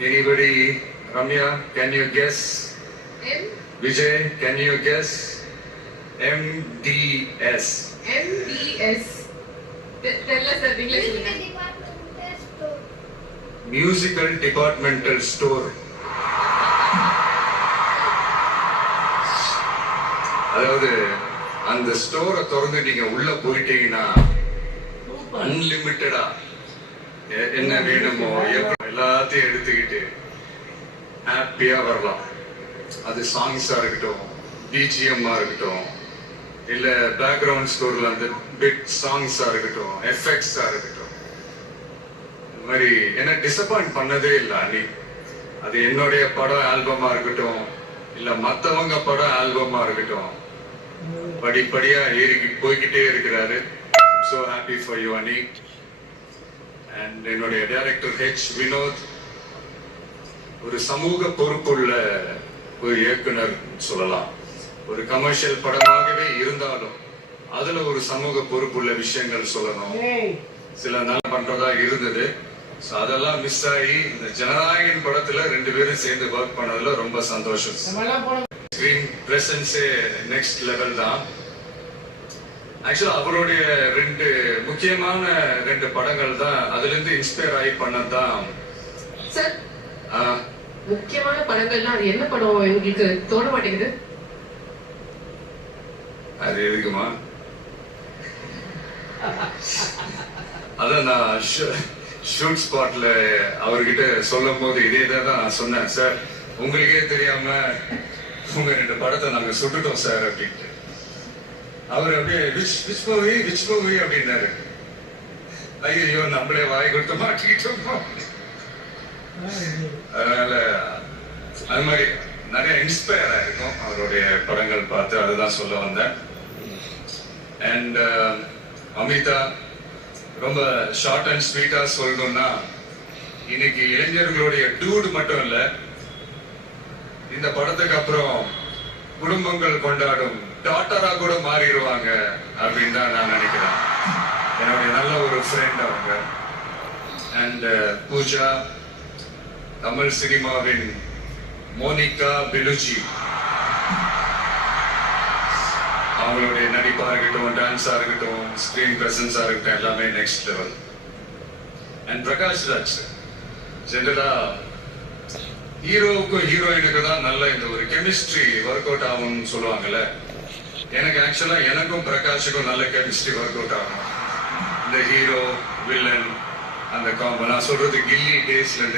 Anybody? Ramya, can you guess? M. Vijay, can you guess? MDS. MDS. Tell us the English. Musical Departmental Store. அதாவது அந்த ஸ்டோரை திறந்து நீங்க உள்ள போயிட்டீங்கன்னா அன்லிமிட்டடா என்ன வேணுமோ எல்லாத்தையும் எடுத்துக்கிட்டு ஹாப்பியா வரலாம். அது சாங்ஸா இருக்கட்டும், பிஜிஎம்மா இருக்கட்டும், இல்ல பேக்ரவுண்ட் ஸ்கோர்ல அந்த பிட் சாங்ஸா இருக்கட்டும், எஃபெக்ட்ஸா இருக்கட்டும், இந்த மாதிரி என்ன டிசப்பாயிண்ட் பண்ணதே இல்லை அன்னி. அது என்னுடைய படம் ஆல்பமா இருக்கட்டும், இல்ல மத்தவங்க படம் ஆல்பமா இருக்கட்டும், படிப்படியா ஏறி போய்கிட்டே இருக்கிறாரு. So happy for you, Ani. And என்னுடைய டைரக்டர் ஹெச் வினோத் ஒரு சமூக பொறுப்புள்ள ஒரு இயக்குனர் சொல்லலாம். ஒரு கமர்ஷியல் படமாகவே இருந்தாலும் அதுல ஒரு சமூக பொறுப்புள்ள விஷயங்கள் சொல்லணும், சில நல்ல பண்றதா இருந்தது. அதெல்லாம் மிஸ் ஆகி இந்த ஜனநாயகன் படத்துல 2 பேரும் சேர்ந்து ஒர்க் பண்ணதுல ரொம்ப சந்தோஷம். ஸ்கிரீன் பிரசன்ஸே நெக்ஸ்ட் லெவல் தான். ஆக்சுவலா அவருடைய 2 முக்கியமான 2 படங்கள் தான் அதுல இருந்து இன்ஸ்பயர் ஆகி பண்ணதான். சார், முக்கியமான படங்கள்னா அது என்ன படம் உங்களுக்கு தோண மாட்டேங்குது? அது எதுக்குமா? அதான் நான் ஷூட் ஸ்பாட்ல அவர்கிட்ட சொல்லும் போது இதே தான் நான் சொன்னேன். சார், உங்களுக்கே தெரியாம உங்க 2 படத்தை நாங்க சுட்டுட்டோம் சார் அப்படின்ட்டு. அவர் அப்படியே விச் மூவி அப்படின்னாரு. ஐயோ, நம்மளே வாய் கொடுத்து மாட்டிக்கிட்டோம். அதனால அது மாதிரி நிறைய இன்ஸ்பயர் ஆயிருக்கும் அவருடைய படங்கள் பார்த்து, அதுதான் சொல்ல வந்தேன். அண்ட் அமிதா ரொம்ப ஷார்ட் அண்ட் ஸ்வீட்டா சொல்லணும்னா, இன்னைக்கு இளைஞர்களுடைய டூட் மட்டும் இல்ல, இந்த படத்துக்கு அப்புறம் குடும்பங்கள் கொண்டாடும் டாட்டரா கூட மாறிடுவாங்க அப்படின்னு தான் நான் நினைக்கிறேன். என்னுடைய நல்ல ஒரு ஃப்ரெண்ட் அவங்க. அண்ட் பூஜா, தமிழ் சினிமாவின் மோனிகா பெலுஜி, அவங்களுடைய நடிப்பா இருக்கட்டும், டான்ஸா இருக்கட்டும், ஸ்கிரீன் பிரசன்ஸா இருக்கட்டும், எல்லாமே next level. And Prakash Raj, ஜெனரலா ஹீரோவுக்கும் ஹீரோயினுக்கு தான் நல்ல இந்த ஒரு கெமிஸ்ட்ரி ஒர்க் அவுட் ஆகும்னு சொல்லுவாங்கல்ல. எனக்கு ஆக்சுவலா எனக்கும் பிரகாஷுக்கும் நல்ல கெமிஸ்ட்ரி ஒர்க் அவுட் ஆகும். இந்த ஹீரோ வில்லன் அந்த காம்போ, நான் சொல்றது கில்லி டேஸ்ல